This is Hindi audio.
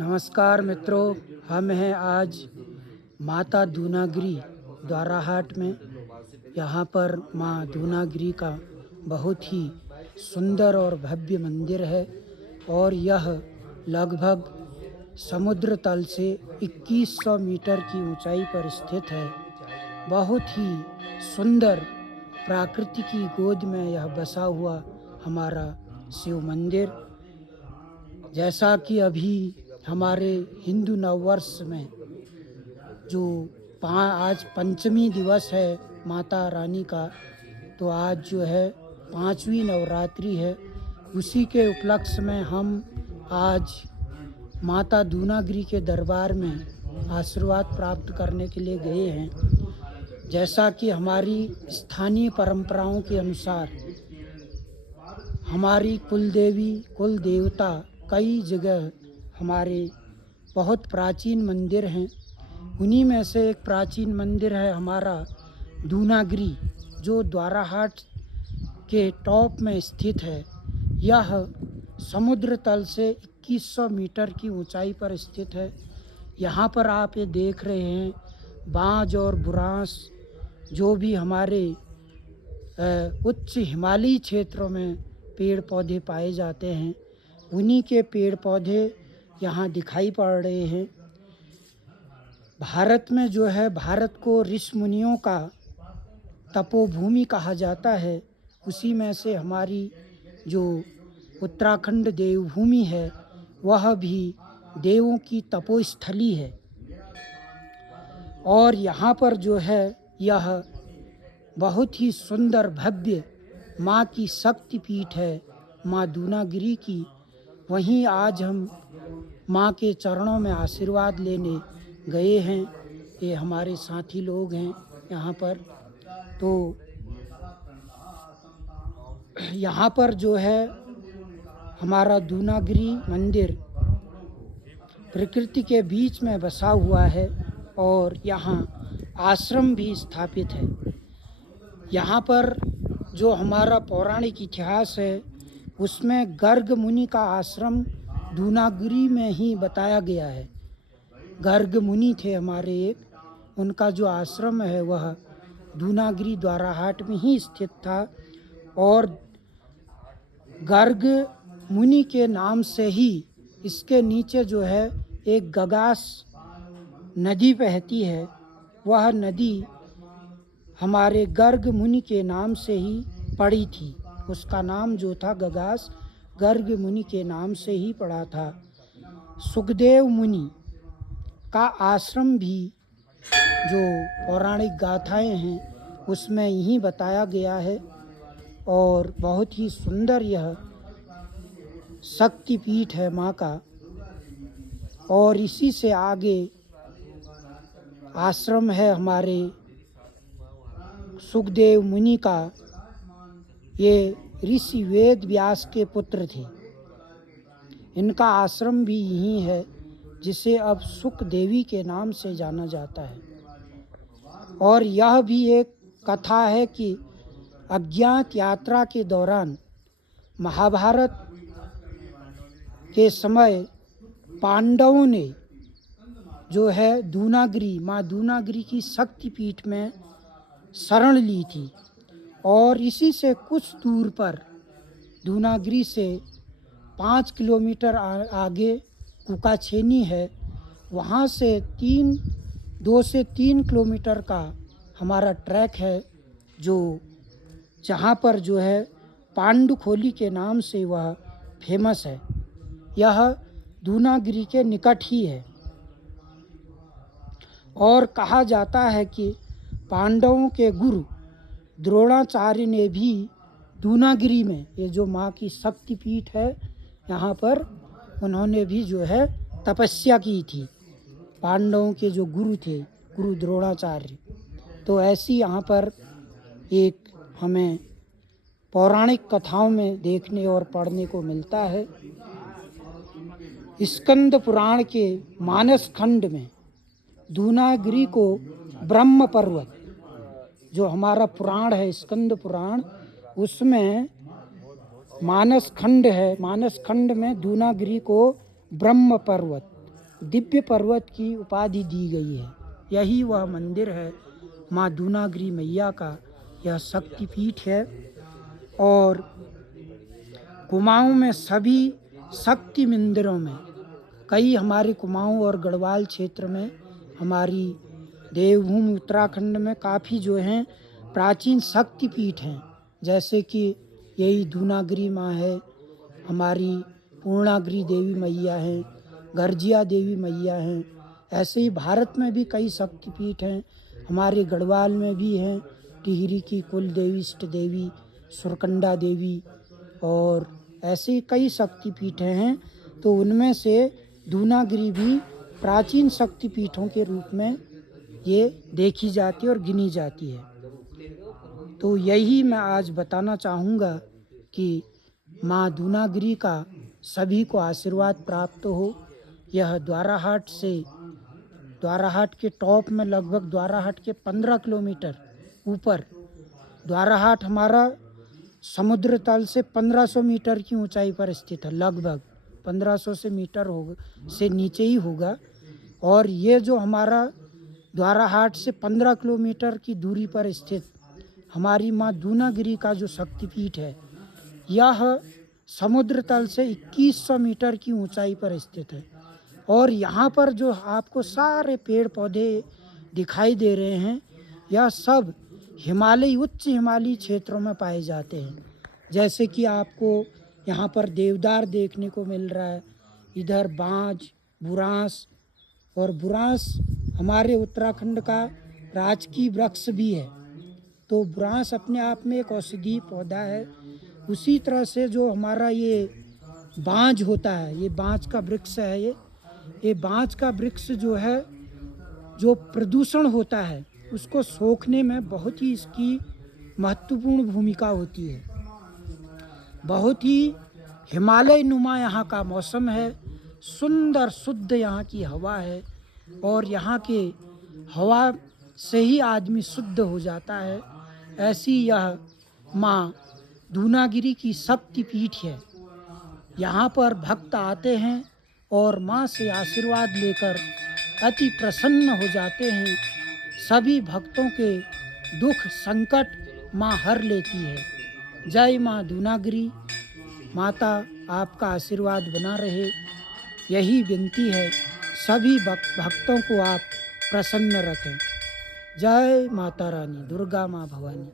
नमस्कार मित्रों, हम हैं आज माता दूनागिरी द्वाराहाट में। यहाँ पर माँ दूनागिरी का बहुत ही सुंदर और भव्य मंदिर है और यह लगभग समुद्र तल से 2100 मीटर की ऊंचाई पर स्थित है। बहुत ही सुंदर प्रकृति की गोद में यह बसा हुआ हमारा शिव मंदिर। जैसा कि अभी हमारे हिंदू नववर्ष में जो आज पंचमी दिवस है माता रानी का, तो आज जो है 5वीं नवरात्रि है। उसी के उपलक्ष्य में हम आज माता दूनागिरी के दरबार में आशीर्वाद प्राप्त करने के लिए गए हैं। जैसा कि हमारी स्थानीय परंपराओं के अनुसार हमारी कुल देवी कुल देवता कई जगह हमारे बहुत प्राचीन मंदिर हैं। उन्हीं में से एक प्राचीन मंदिर है हमारा दूनागिरी, जो द्वाराहाट के टॉप में स्थित है। यह समुद्र तल से 2100 मीटर की ऊंचाई पर स्थित है। यहाँ पर आप ये देख रहे हैं बांज और बुरांस, जो भी हमारे उच्च हिमालयी क्षेत्रों में पेड़ पौधे पाए जाते हैं, उन्हीं के पेड़ पौधे यहाँ दिखाई पड़ रहे हैं। भारत में जो है, भारत को ऋषि मुनियों का तपोभूमि कहा जाता है। उसी में से हमारी जो उत्तराखंड देवभूमि है, वह भी देवों की तपोस्थली है। और यहाँ पर जो है, यह बहुत ही सुंदर भव्य माँ की शक्ति पीठ है, माँ दूनागिरी की। वहीं आज हम माँ के चरणों में आशीर्वाद लेने गए हैं। ये हमारे साथी लोग हैं यहाँ पर। तो यहाँ पर जो है हमारा दूनागिरी मंदिर प्रकृति के बीच में बसा हुआ है और यहाँ आश्रम भी स्थापित है। यहाँ पर जो हमारा पौराणिक इतिहास है, उसमें गर्ग मुनि का आश्रम दूनागिरी में ही बताया गया है। गर्ग मुनि थे हमारे एक, उनका जो आश्रम है वह दूनागिरी द्वाराहाट में ही स्थित था। और गर्ग मुनि के नाम से ही इसके नीचे जो है एक गगास नदी बहती है। वह नदी हमारे गर्ग मुनि के नाम से ही पड़ी थी। उसका नाम जो था गगास, गर्ग मुनि के नाम से ही पड़ा था। सुखदेव मुनि का आश्रम भी जो पौराणिक गाथाएं हैं उसमें यही बताया गया है। और बहुत ही सुंदर यह शक्तिपीठ है माँ का। और इसी से आगे आश्रम है हमारे सुखदेव मुनि का। ये ऋषि वेद व्यास के पुत्र थे। इनका आश्रम भी यही है, जिसे अब सुख देवी के नाम से जाना जाता है। और यह भी एक कथा है कि अज्ञात यात्रा के दौरान महाभारत के समय पांडवों ने जो है दूनागिरी, माँ दूनागिरी की शक्तिपीठ में शरण ली थी। और इसी से कुछ दूर पर दूनागिरी से 5 किलोमीटर आगे कुकाछेनी है। वहाँ से 2 से 3 किलोमीटर का हमारा ट्रैक है, जो जहाँ पर जो है पांडुखोली के नाम से वह फेमस है। यह दूनागिरी के निकट ही है। और कहा जाता है कि पांडवों के गुरु द्रोणाचार्य ने भी दूनागिरी में, ये जो माँ की शक्तिपीठ है यहाँ पर, उन्होंने भी जो है तपस्या की थी। पांडवों के जो गुरु थे, गुरु द्रोणाचार्य। तो ऐसी यहाँ पर एक हमें पौराणिक कथाओं में देखने और पढ़ने को मिलता है। स्कंद पुराण के मानस खंड में दूनागिरी को ब्रह्म पर्वत, जो हमारा पुराण है स्कंद पुराण, उसमें मानस खंड है। मानस खंड में दूनागिरी को ब्रह्म पर्वत दिव्य पर्वत की उपाधि दी गई है। यही वह मंदिर है, माँ दूनागिरी मैया का यह शक्तिपीठ है। और कुमाऊं में सभी शक्ति मंदिरों में, कई हमारे कुमाऊं और गढ़वाल क्षेत्र में, हमारी देवभूमि उत्तराखंड में काफ़ी जो हैं प्राचीन शक्तिपीठ हैं। जैसे कि यही दूनागिरी माँ है, हमारी पूर्णागिरी देवी मैया हैं, गर्जिया देवी मैया हैं। ऐसे ही भारत में भी कई शक्तिपीठ हैं, हमारे गढ़वाल में भी हैं, टिहरी की कुल देवी, इष्ट देवी, सुरकंडा देवी, और ऐसे ही कई शक्तिपीठ हैं। तो उनमें से दूनागिरी भी प्राचीन शक्तिपीठों के रूप में ये देखी जाती है और गिनी जाती है। तो यही मैं आज बताना चाहूँगा कि माँ दूनागिरी का सभी को आशीर्वाद प्राप्त हो। यह द्वाराहाट के टॉप में, लगभग द्वाराहाट के 15 किलोमीटर ऊपर, द्वाराहाट हमारा समुद्र तल से 1500 मीटर की ऊंचाई पर स्थित है। लगभग 1500 से मीटर होगा, से नीचे ही होगा। और ये जो हमारा द्वाराहाट से 15 किलोमीटर की दूरी पर स्थित हमारी माँ दूनागिरी का जो शक्तिपीठ है, यह समुद्र तल से 2100 मीटर की ऊंचाई पर स्थित है। और यहाँ पर जो आपको सारे पेड़ पौधे दिखाई दे रहे हैं, यह सब उच्च हिमालयी क्षेत्रों में पाए जाते हैं। जैसे कि आपको यहाँ पर देवदार देखने को मिल रहा है, इधर बांज, बुरांस, और बुरांस हमारे उत्तराखंड का राजकीय वृक्ष भी है। तो बुरांस अपने आप में एक औषधीय पौधा है। उसी तरह से जो हमारा ये बांज होता है, ये बांज का वृक्ष है, ये बांज का वृक्ष जो है, जो प्रदूषण होता है उसको सोखने में बहुत ही इसकी महत्वपूर्ण भूमिका होती है। बहुत ही हिमालय नुमा यहाँ का मौसम है, सुंदर शुद्ध यहाँ की हवा है, और यहाँ के हवा से ही आदमी शुद्ध हो जाता है। ऐसी यह माँ दूनागिरी की शक्तिपीठ है। यहाँ पर भक्त आते हैं और माँ से आशीर्वाद लेकर अति प्रसन्न हो जाते हैं। सभी भक्तों के दुख संकट माँ हर लेती है। जय माँ दूनागिरी माता, आपका आशीर्वाद बना रहे, यही विनती है। सभी भक्तों को आप प्रसन्न रखें। जय माता रानी, दुर्गा माँ भवानी।